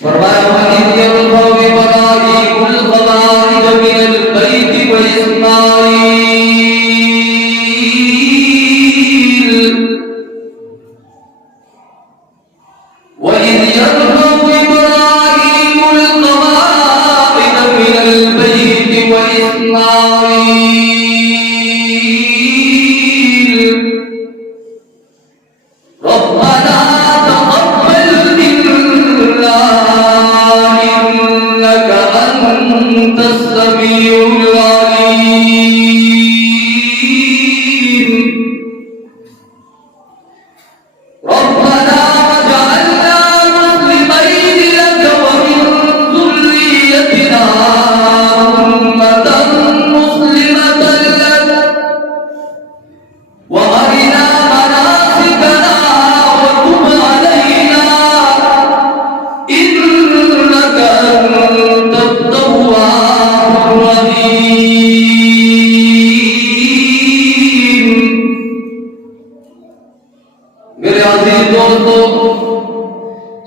फरमाया वइज़ यरफ़उ इब्राहीमुल क़वाइद मिनल बैति व इस्माईल वइज़ यरफ़उ इब्राहीमुल क़वाइद मिनल बैति व इस्माईल रब्बना तक़ब्बल मिन्ना इन्नका अंतस समीउल अलीम रब्बना वजअलना मुस्लिमैनि लक व मिन ज़ुर्रिय्यतिना उम्मतन मुस्लिमतन लक व अरिना मनासिकना व तुब अलैना इन्नका अंतत तव्वाबुर रहीम। मेरे अजीज दोस्तों,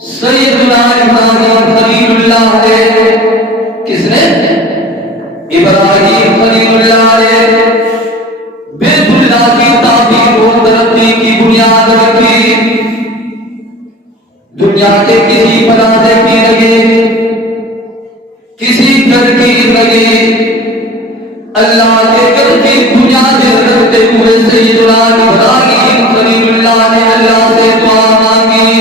सैयदना इब्राहीम खलीलुल्लाह ने, किसने? इब्राहीम खलीलुल्लाह ने बैतुल्लाह की तामीर और तरक्की की बुनियाद रखी। दुनिया के किसी बनाने की लगी, किसी घर की लगी, अल्लाह के घर की बुनियाद रखते हुए सैयदना इब्राहीम खलीलुल्लाह ने अल्लाह से दुआ मांगी,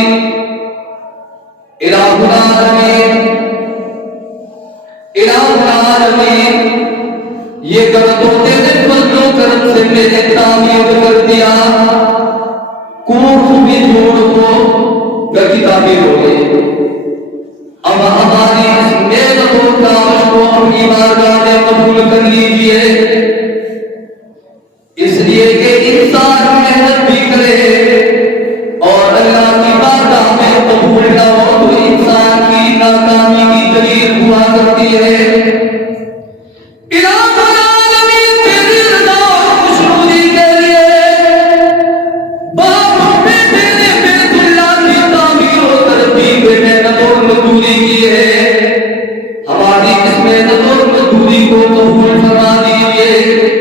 इलाहुल आलमीन, ये घर तो तेरे फजलो करम से मैंने तामीर कर दिया, कोर्ट भी छोड़ दो, घर की तामीर हो गई। अब हमारी इस मेहनत और कामश को अपनी बारगाह में कबूल कर लीजिए, इसलिए कि इंसान मेहनत भी करे और अल्लाह की बारगाह में कबूल न हो तो इंसान की नाकामी की दलील हुआ करती है। इलाहुल आलमीन तेरी रज़ा और खुशनुदी के लिए बाप बेटे ने बैतुल्लाह की तामीर और तरक्की में मेहनत और मजदूरी की है। हमारी इस मेहनत और मजदूरी को कबूल फरमा दीजिए।